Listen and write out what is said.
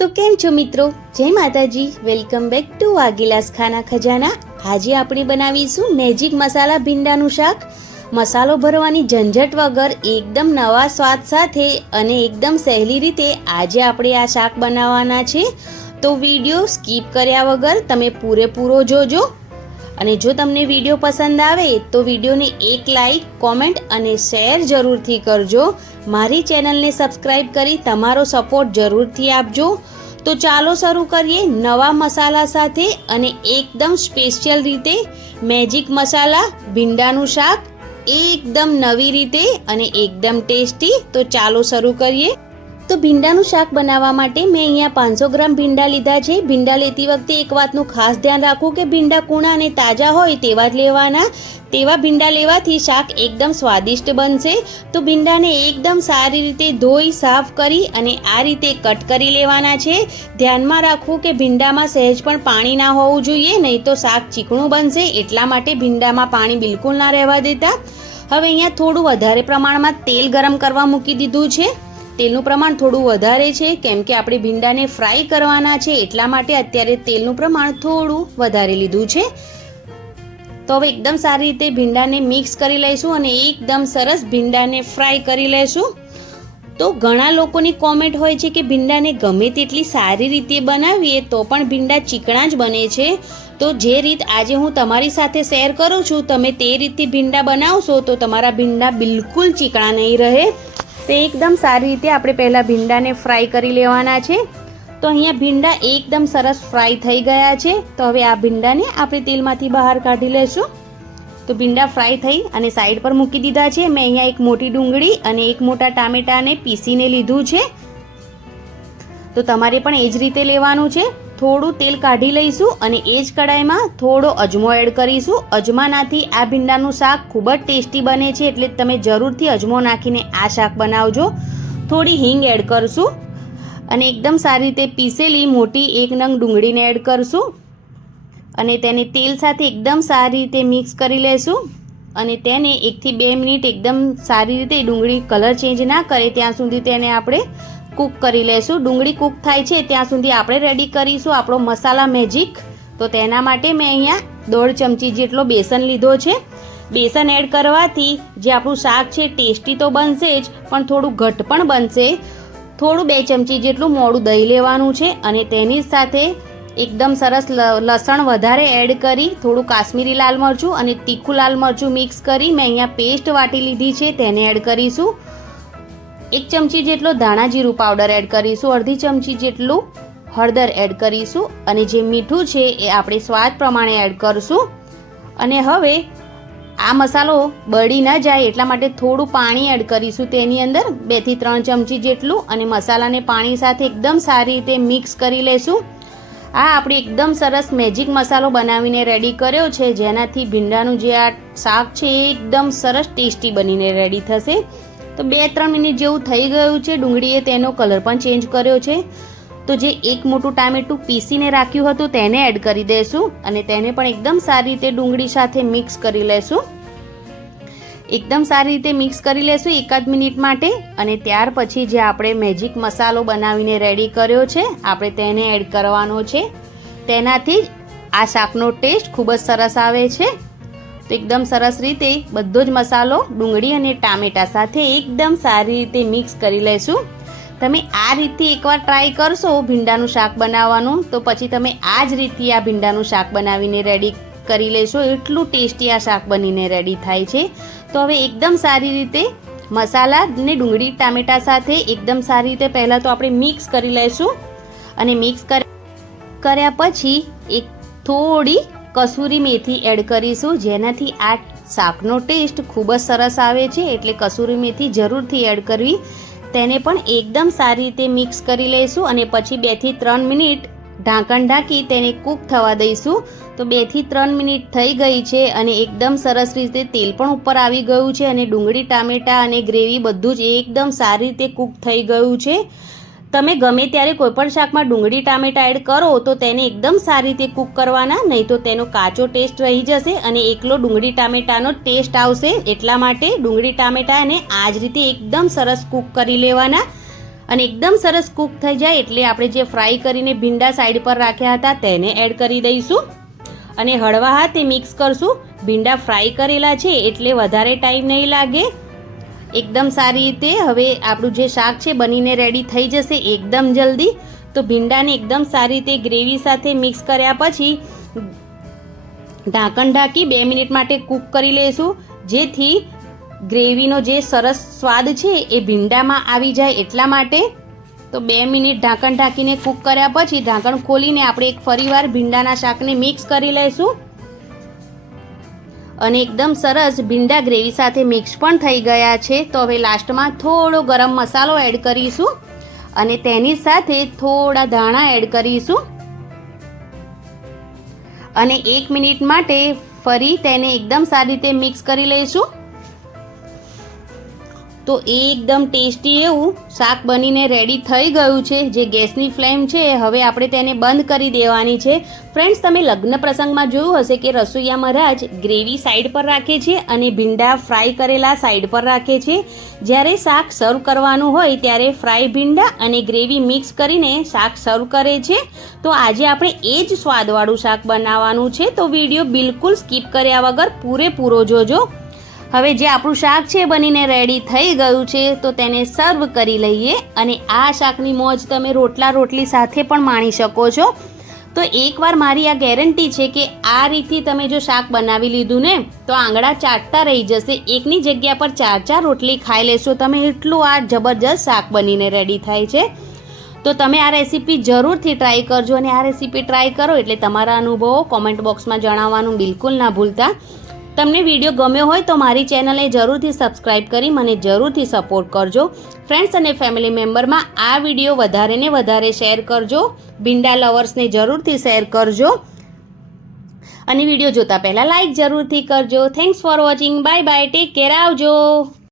તો કેમ છો મિત્રો? જય માતાજી. વેલકમ બેક ટુ વાગીલાસ ખાના ખજાના. આજે આપણે બનાવીશું મેજિક મસાલા ભીંડાનું શાક. મસાલો ભરવાની ઝંઝટ વગર એકદમ નવા સ્વાદ સાથે અને એકદમ સહેલી રીતે આજે આપણે આ શાક બનાવવાના છે. તો વીડિયો સ્કીપ કર્યા વગર તમે પૂરેપૂરો જોજો. અને જો તમને વીડિયો પસંદ આવે તો વિડીયોને એક લાઈક, કોમેન્ટ અને શેર જરૂરથી કરજો. મારી ચેનલને સબસ્ક્રાઈબ કરી તમારો સપોર્ટ જરૂરથી આપજો. તો ચાલો શરૂ કરીએ નવા મસાલા સાથે અને એકદમ સ્પેશિયલ રીતે મેજિક મસાલા, ભીંડાનું શાક, એકદમ નવી રીતે અને એકદમ ટેસ્ટી. તો ચાલો શરૂ કરીએ. તો ભીંડાનું શાક બનાવવા માટે મેં અહીંયા પાંચસો ગ્રામ ભીંડા લીધા છે. ભીંડા લેતી વખતે એક વાતનું ખાસ ધ્યાન રાખવું કે ભીંડા કૂણા અને તાજા હોય તેવા જ લેવાના. તેવા ભીંડા લેવાથી શાક એકદમ સ્વાદિષ્ટ બનશે. તો ભીંડાને એકદમ સારી રીતે ધોઈ, સાફ કરી અને આ રીતે કટ કરી લેવાના છે. ધ્યાનમાં રાખવું કે ભીંડામાં સહેજ પણ પાણી ના હોવું જોઈએ, નહીં તો શાક ચીકણું બનશે. એટલા માટે ભીંડામાં પાણી બિલકુલ ના રહેવા દેતા. હવે અહીંયા થોડું વધારે પ્રમાણમાં તેલ ગરમ કરવા મૂકી દીધું છે. તેલનું પ્રમાણ થોડું વધારે છે, કેમ કે આપણે ભીંડાને ફ્રાય કરવાના છે, એટલા માટે અત્યારે તેલનું પ્રમાણ થોડું વધારે લીધું છે. તો હવે એકદમ સારી રીતે ભીંડાને મિક્સ કરી લઈશું અને એકદમ સરસ ભીંડાને ફ્રાય કરી લઈશું. તો ઘણા લોકોની કોમેન્ટ હોય છે કે ભીંડાને ગમે તેટલી સારી રીતે બનાવીએ તો પણ ભીંડા ચીકણા જ બને છે. તો જે રીત આજે હું તમારી સાથે શેર કરું છું, તમે તે રીતથી ભીંડા બનાવશો તો તમારા ભીંડા બિલકુલ ચીકણા નહીં રહે. તો એકદમ સારી રીતે આપણે પહેલાં ભીંડાને ફ્રાય કરી લેવાના છે. તો અહીંયા ભીંડા એકદમ સરસ ફ્રાય થઈ ગયા છે. તો હવે આ ભીંડાને આપણે તેલમાંથી બહાર કાઢી લેશું. તો ભીંડા ફ્રાય થઈ અને સાઈડ પર મૂકી દીધા છે. મેં અહીંયા એક મોટી ડુંગળી અને એક મોટા ટામેટાને પીસીને લીધું છે. તો તમારે પણ એ જ રીતે લેવાનું છે. થોડું તેલ કાઢી લઈશું અને એ જ કડાઈમાં થોડો અજમો એડ કરીશું. અજમાનાથી આ ભીંડાનું શાક ખૂબ જ ટેસ્ટી બને છે એટલે તમે જરૂરથી અજમો નાખીને આ શાક બનાવજો. થોડી હિંગ એડ કરશું અને એકદમ સારી રીતે પીસેલી મોટી એક નંગ ડુંગળીને એડ કરશું. અને તેને તેલ સાથે એકદમ સારી રીતે મિક્સ કરી લેશું અને તેને એકથી બે મિનિટ એકદમ સારી રીતે ડુંગળી કલર ચેન્જ ના કરે ત્યાં સુધી તેને આપણે કૂક કરી લેશું. ડુંગળી કૂક થાય છે, ત્યાં સુધી આપણે રેડી કરીશું આપણો મસાલા મેજિક તો તેના માટે મેં અહીંયા દોઢ ચમચી જેટલો બેસન લીધો છે. બેસન એડ કરવાથી જે આપણું શાક છે ટેસ્ટી તો બનશે જ, પણ થોડું ઘટ પણ બનશે. થોડું બે ચમચી જેટલું મોડું દહીં લેવાનું છે અને તેની સાથે એકદમ સરસ લસણ વધારે એડ કરી, થોડું કાશ્મીરી લાલ મરચું અને તીખું લાલ મરચું મિક્સ કરી મેં અહીંયા પેસ્ટ વાટી લીધી છે, તેને એડ કરીશું. એક ચમચી જેટલો ધાણા જીરું પાવડર એડ કરીશું, અડધી ચમચી જેટલું હળદર એડ કરીશું અને જે મીઠું છે એ આપણે સ્વાદ પ્રમાણે એડ કરીશું. અને હવે આ મસાલો બળી ન જાય એટલા માટે થોડું પાણી એડ કરીશું તેની અંદર બેથી ત્રણ ચમચી જેટલું અને મસાલાને પાણી સાથે એકદમ સારી રીતે મિક્સ કરી લેશું. આ આપણે એકદમ સરસ મેજિક મસાલો બનાવીને રેડી કર્યો છે, જેનાથી ભીંડાનું જે આ શાક છે એ એકદમ સરસ ટેસ્ટી બનીને રેડી થશે. તો બે ત્રણ મિનિટ જેવું થઈ ગયું છે. ડુંગળીએ તેનો કલર પણ ચેન્જ કર્યો છે. તો જે એક મોટું ટામેટું પીસીને રાખ્યું હતું તેને એડ કરી દઈશું અને તેને પણ એકદમ સારી રીતે ડુંગળી સાથે મિક્સ કરી લેશું. એકદમ સારી રીતે મિક્સ કરી લેશું એકાદ મિનિટ માટે અને ત્યાર પછી જે આપણે મેજિક મસાલો બનાવીને રેડી કર્યો છે, આપણે તેને એડ કરવાનો છે. તેનાથી આ શાકનો ટેસ્ટ ખૂબ જ સરસ આવે છે. તો એકદમ સરસ રીતે બધો જ મસાલો, ડુંગળી અને ટામેટા સાથે એકદમ સારી રીતે મિક્સ કરી લઈશું તમે આ રીતથી એકવાર ટ્રાય કરશો ભીંડાનું શાક બનાવવાનું, તો પછી તમે આ જ રીતથી આ ભીંડાનું શાક બનાવીને રેડી કરી લેશો. એટલું ટેસ્ટી આ શાક બનીને રેડી થાય છે. તો હવે એકદમ સારી રીતે મસાલા ને ડુંગળી, ટામેટા સાથે એકદમ સારી રીતે પહેલાં તો આપણે મિક્સ કરી લઈશું અને મિક્સ કર્યા પછી એક થોડી કસૂરી મેથી એડ કરીશું. જેનાથી આ શાકનો ટેસ્ટ ખૂબ જ સરસ આવે છે, એટલે કસૂરી મેથી જરૂરથી એડ કરવી. તેને પણ એકદમ સારી રીતે મિક્સ કરી લઈશું અને પછી બેથી ત્રણ મિનિટ ઢાંકણ ઢાંકી તેને કૂક થવા દઈશું. તો બેથી ત્રણ મિનિટ થઈ ગઈ છે અને એકદમ સરસ રીતે તેલ પણ ઉપર આવી ગયું છે અને ડુંગળી, ટામેટાં અને ગ્રેવી બધું જ એકદમ સારી રીતે કૂક થઈ ગયું છે. તમે ગમે ત્યારે કોઈપણ શાકમાં ડુંગળી, ટામેટા એડ કરો, તો તેને એકદમ સારી રીતે કૂક કરવાના, નહીં તો તેનો કાચો ટેસ્ટ રહી જશે અને એકલો ડુંગળી, ટામેટાનો ટેસ્ટ આવશે. એટલા માટે ડુંગળી ટામેટાને આ જ રીતે એકદમ સરસ કૂક કરી લેવાના. અને એકદમ સરસ કૂક થઈ જાય એટલે આપણે જે ફ્રાય કરીને ભીંડા સાઈડ પર રાખ્યા હતા, તેને એડ કરી દઈશું. અને હળવા હાથે મિક્સ કરશું. ભીંડા ફ્રાય કરેલા છે એટલે વધારે ટાઈમ નહીં લાગે. એકદમ સારી રીતે હવે આપણું જે શાક છે બનીને રેડી થઈ જશે એકદમ જલ્દી. તો ભીંડાને એકદમ સારી રીતે ગ્રેવી સાથે મિક્સ કર્યા પછી ઢાંકણ ઢાંકી બે મિનિટ માટે કૂક કરી લઈશું. જેથી ગ્રેવીનો જે સરસ સ્વાદ છે એ ભીંડામાં આવી જાય એટલા માટે. તો બે મિનિટ ઢાંકણ ઢાંકીને કૂક કર્યા પછી ઢાંકણ ખોલીને આપણે એક ફરીવાર ભીંડાના શાકને મિક્સ કરી લઈશું. અને એકદમ સરસ ભીંડા ગ્રેવી સાથે મિક્સ પણ થઈ ગયા છે. તો હવે લાસ્ટમાં થોડો ગરમ મસાલો એડ કરીશું અને તેની સાથે થોડા ધાણા એડ કરીશું. અને એક મિનિટ માટે ફરી તેને એકદમ સારી રીતે મિક્સ કરી લઈશું. તો એકદમ ટેસ્ટી એવું શાક બનીને રેડી થઈ ગયું છે. જે ગેસની ફ્લેમ છે હવે આપણે તેને બંધ કરી દેવાની છે. ફ્રેન્ડ્સ તમે લગ્ન પ્રસંગમાં જોયું હશે કે રસોઈયા મહારાજ ગ્રેવી સાઈડ પર રાખે છે અને ભીંડા ફ્રાય કરેલા સાઈડ પર રાખે છે. જ્યારે શાક સર્વ કરવાનું હોય ત્યારે ફ્રાય ભીંડા અને ગ્રેવી મિક્સ કરીને શાક સર્વ કરે છે. તો આજે આપણે એ જ સ્વાદવાળું શાક બનાવવાનું છે. તો વીડિયો બિલકુલ સ્કીપ કર્યા વગર પૂરેપૂરો જોજો. હવે જે આપણું શાક છે બનીને રેડી થઈ ગયું છે, તો તેને સર્વ કરી લઈએ અને આ શાકની મોજ તમે રોટલા રોટલી સાથે પણ માણી શકો છો. તો એકવાર મારી આ ગેરંટી છે કે આ રીતથી તમે જો શાક બનાવી લીધું ને, તો આંગળા ચાટતા રહી જશે. એકની જગ્યા પર ચાર ચાર રોટલી ખાઈ લેશો. તમે એટલું આ જબરજસ્ત શાક બનીને રેડી થાય છે. તો તમે આ રેસીપી જરૂરથી ટ્રાય કરજો અને આ રેસીપી ટ્રાય કરો એટલે તમારા અનુભવો કોમેન્ટ બોક્સમાં જણાવવાનું બિલકુલ ના ભૂલતા. તમને વીડિયો ગમ્યો હોય તો મારી ચેનલને જરૂરથી સબસ્ક્રાઇબ કરી મને જરૂરથી સપોર્ટ કરજો. ફ્રેન્ડ્સ અને ફેમિલી મેમ્બરમાં આ વીડિયો વધારે ને વધારે શેર કરજો. ભીંડા લવર્સને જરૂરથી શેર કરજો. અને વીડિયો જોતા પહેલાં લાઇક જરૂરથી કરજો. Thanks for watching bye bye take care આવજો.